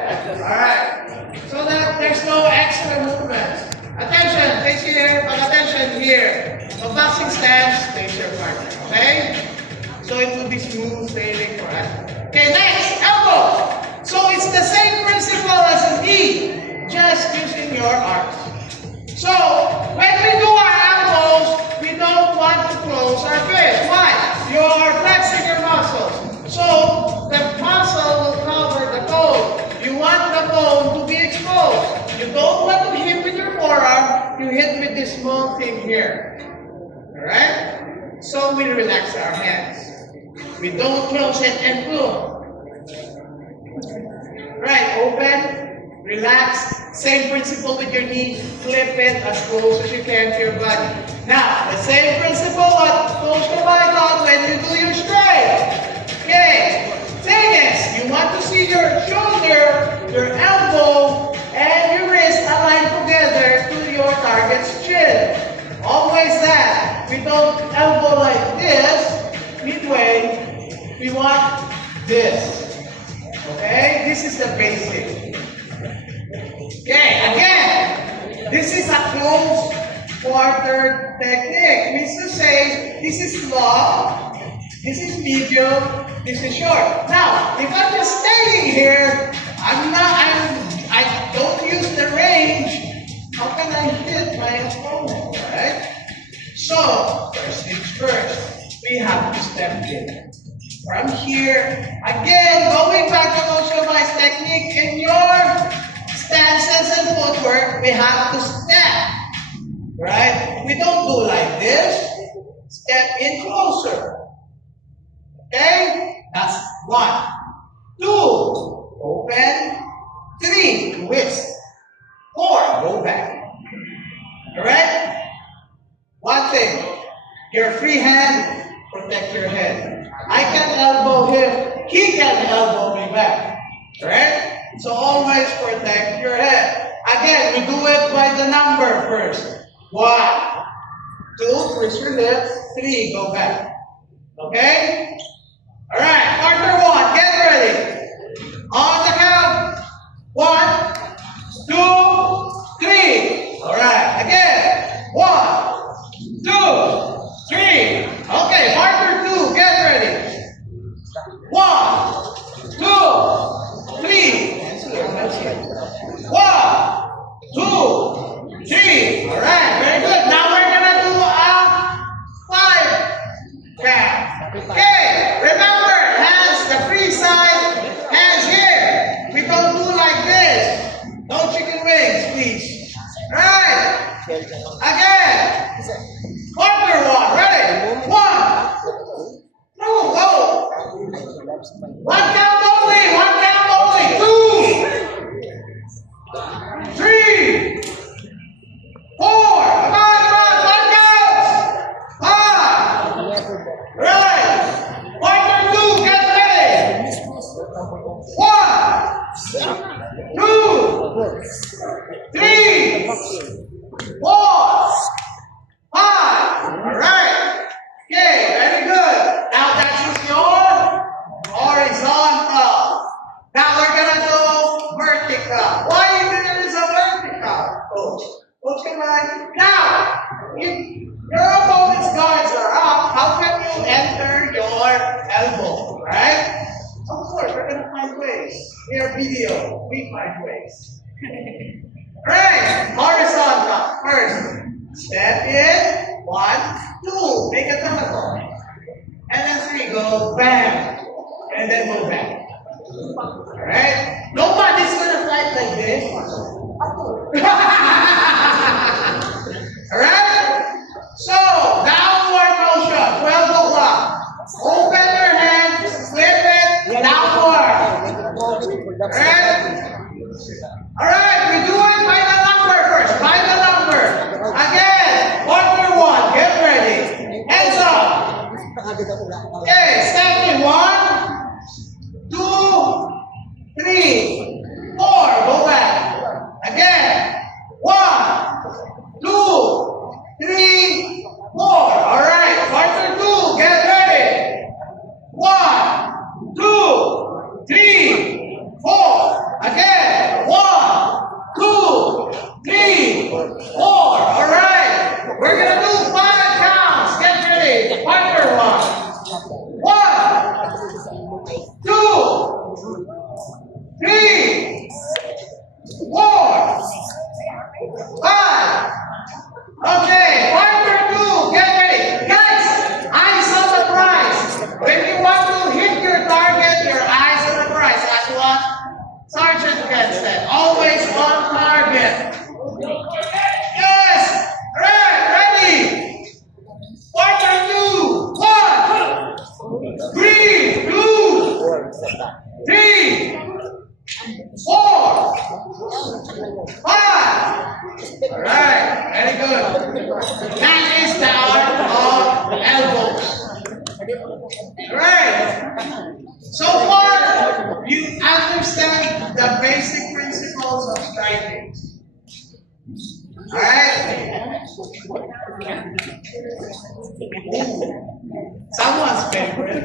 Alright. So that there's no extra movements. Attention, face here, pag attention here. So boxing stance, face your partner. Okay? So it will be smooth sailing for us. Okay, next, elbow. So it's the same principle as an E, just using your arms. So when we do our elbows, we don't want to close our fist. Why? You are flexing your muscles. So the muscle will cover the bone. You want the bone to be exposed. You don't want to hit with your forearm, you hit with this small thing here. Alright? So we relax our hands. We don't close it and pull. Right, open, relax. Same principle with your knee. Flip it as close as you can to your body. Now, the same principle, close your body out when you do your straight. Okay. Say this. You want to see your shoulder, your elbow, and your wrist aligned together to your target's chin. Always that. We don't elbow like this, midway. We want this. Okay? This is the basic. Okay, again, this is a close quarter technique. Means to say, this is long, this is medium, this is short. Now, if I'm just staying here, I don't use the range, how can I hit my opponent, right? So, first things first, we have to step in. From here, again, going back to Osho's technique, in your stances and footwork, we have to step, right? We don't do like this. Step in closer. Okay? That's 1. 2, open. 3, twist. 4, go back. Alright? One thing, your free hand, protect your head. I can elbow him, he can elbow me back. Alright? So always protect your head. Again, we do it by the number first. 1, 2, twist your lips. 3, go back. Okay? Alright, partner 1, get ready. On the count. 1, 2, 3. Alright, again. 1, 2, 3. Okay, partner 2, get ready. 1, 2, 3. 1, 2, 3. Alright, very good. Now we're gonna do a 5 count. Okay, remember, hands the free side, hands here. We don't do like this. No chicken wings, please. Alright. Again. Partner 1, ready? 1, 2, go. 1 count only, 1 count only. 2, 3, 4. Come on, 5 counts. 5. Right. Partner 2, get ready. 1, 2, 3, 4, 5. Alright. Okay, very good. Now that is your horizontal. Now we're gonna do vertical. Why there is a vertical, coach? Coach can like, now, if your opponent's guards are up, how can you enter your elbow, right? Of course, we're gonna find ways. Here, video, we find ways. Alright, horizontal. First, step in. 1, 2, make a tentacle. And then 3, go bam. And then go back. Alright? Nobody's gonna fight like this. Alright? So, downward motion, 12 o'clock. Open your hands, flip it, downward. Alright? Alright, we do it by the number first. By the number. Again, partner 1, get ready. Hands up. Okay, step in. 1, 2, 3, 4. Go back. Again. 1, 2, 3, 4. Alright, partner 2, get ready. 1, 2, 3, 4. Again. 4. All right. We're gonna do 5 counts. Get ready. Partner 1. 1, 2, 3, 4, 5. Okay, partner 2, get ready. Guys, eyes on the prize. When you want to hit your target, your eyes on the prize. That's what Sergeant Ken said. Always on target. Yes! Right, ready. Partner 2, 1, 3, 4, 5. All right, very good. That is the art of elbows. All right. So far, you understand the basic principles of striking. All right. Someone's favorite.